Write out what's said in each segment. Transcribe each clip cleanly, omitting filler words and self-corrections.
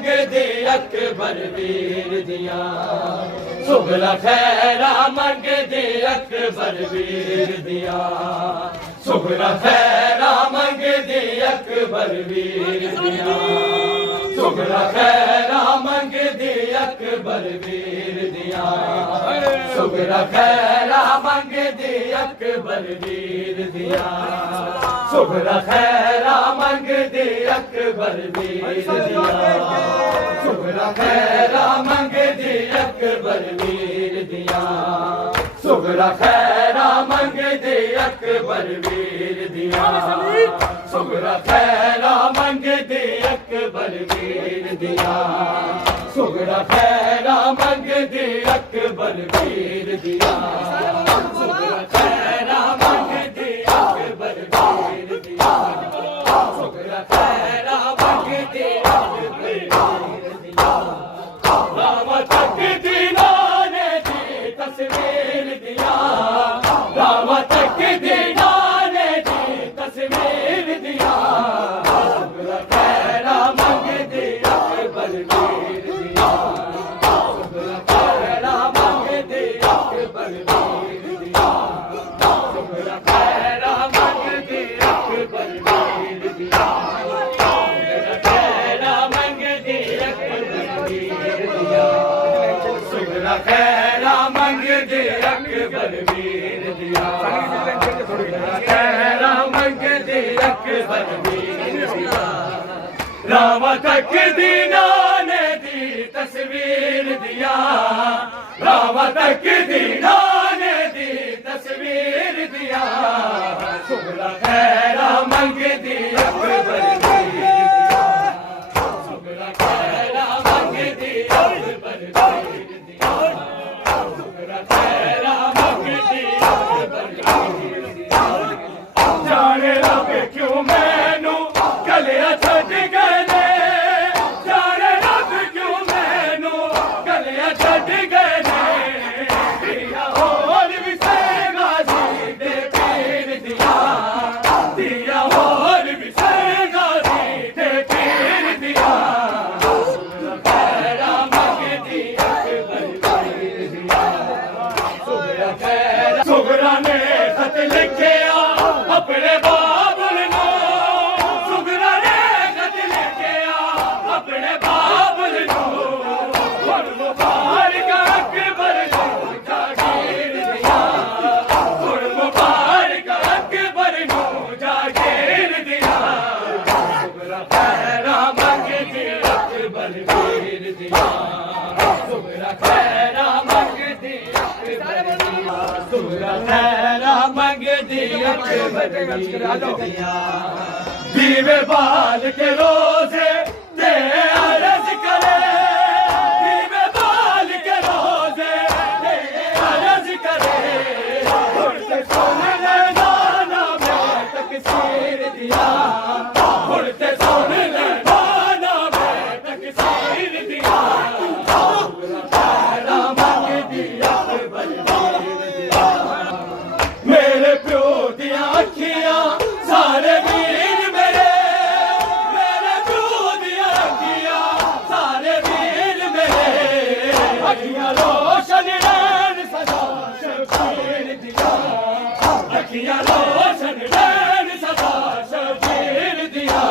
मंगदी अकबर वीर दिया सुगरा खैरा मंगदी अकबर वीर दिया सुगरा खैरा मंगदी अकबर वीर दिया सुगरा खैरा मंगदी अकबर वीर दिया सुगरा खैरा मंगदी अकबर वीर दिया सुगरा खैरा मंगदी अकबर वीर दिया सुगरा खैरा मंगदी अकबर वीर दिया सुगरा खैरा मंगदी अकबर वीर दिया सुगरा खैरा मंगदी अकबर वीर दिया सुगरा खैरा मंगदी अकबर वीर दिया सुगरा खैरा मंगदी अकबर वीर दिया सुगरा खैरा मंगदी अकबर वीर दिया राम तक दीना ने दी तस्वीर दिया राम तक दीना ने दी तस्वीर दिया सुगरा खैरा मंगदी अकबर वीर दिया सुगरा खैरा मंगदी अकबर वीर दिया सुगरा खैरा मंगदी अकबर वीर दिया सुगरा खैरा मंगदी अकबर वीर दिया सुगरा खैरा मंगदी अकबर वीर दिया सुगरा खैरा मंगदी अकबर वीर दिया राम तक दीना ने दी तस्वीर दिया राम तक दीना ने दी तस्वीर दिया सुगरा खैरा मंगदी अकबर वीर दिया सुगरा खैरा मंगदी अकबर वीर दिया सुगरा खैरा मंगदी अकबर वीर दिया जाने रब क्यों मैनू गलिया छड्ड गए जाने रब क्यों मैनू गलिया छड्ड गए दिया होर भी गाजी दे पीर दिया दिया होर भी गाजी दे पीर दिया सुगरा खैरा मंगदी अकबर वीर दिया सुगरा खैरा सुगरा ने खत लिखे अपने बाबुल नो सुगरा ने खत लिखे अपने बाबुल नो और मुबारक अकबर नो जागीर दिया और मुबारक अकबर नो जागीर दिया सुगरा खैरा मंगदी अकबर वीर दिया सुगरा खैरा मंगदी अकबर दिया सुगरा खैरा मंगदी अकबर वीर दिया दीवे बाल के रोजे ते अर्ज करे दीवे बाल के रोजे ते अर्ज करे उड़ते सुन ले नाना मैं तकसीर दिया उड़ते सुन ले नाना मैं तकसीर दिया सुगरा खैरा मंगदी अकबर वीर दिया मेरे प्यो दिया अखियां सारे वीर मेरे प्यो दिया अखियां सारे वीर मेरे अखियां रोशन नैन सदा शबीर दिया अखियां रोशन नैन सदा शबीर दिया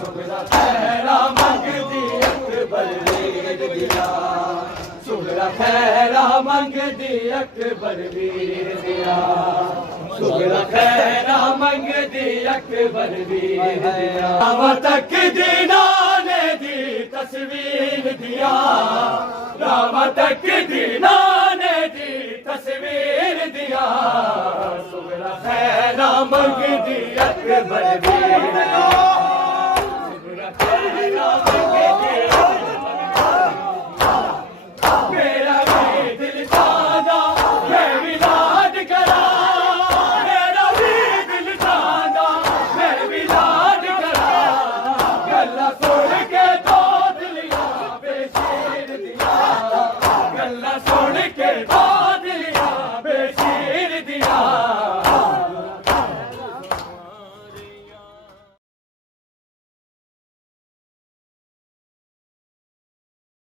सुगरा खैरा मंगदी अकबर वीर दिया सुगरा खैरा मंगदी अकबर वीर दिया सुगरा खैरा मंगदी अकबर वीर दिया राम तक दीना ने दी तस्वीर दिया राम तक दीना ने दी तस्वीर दिया सुगरा खैरा मंगदी अकबर वीर दिया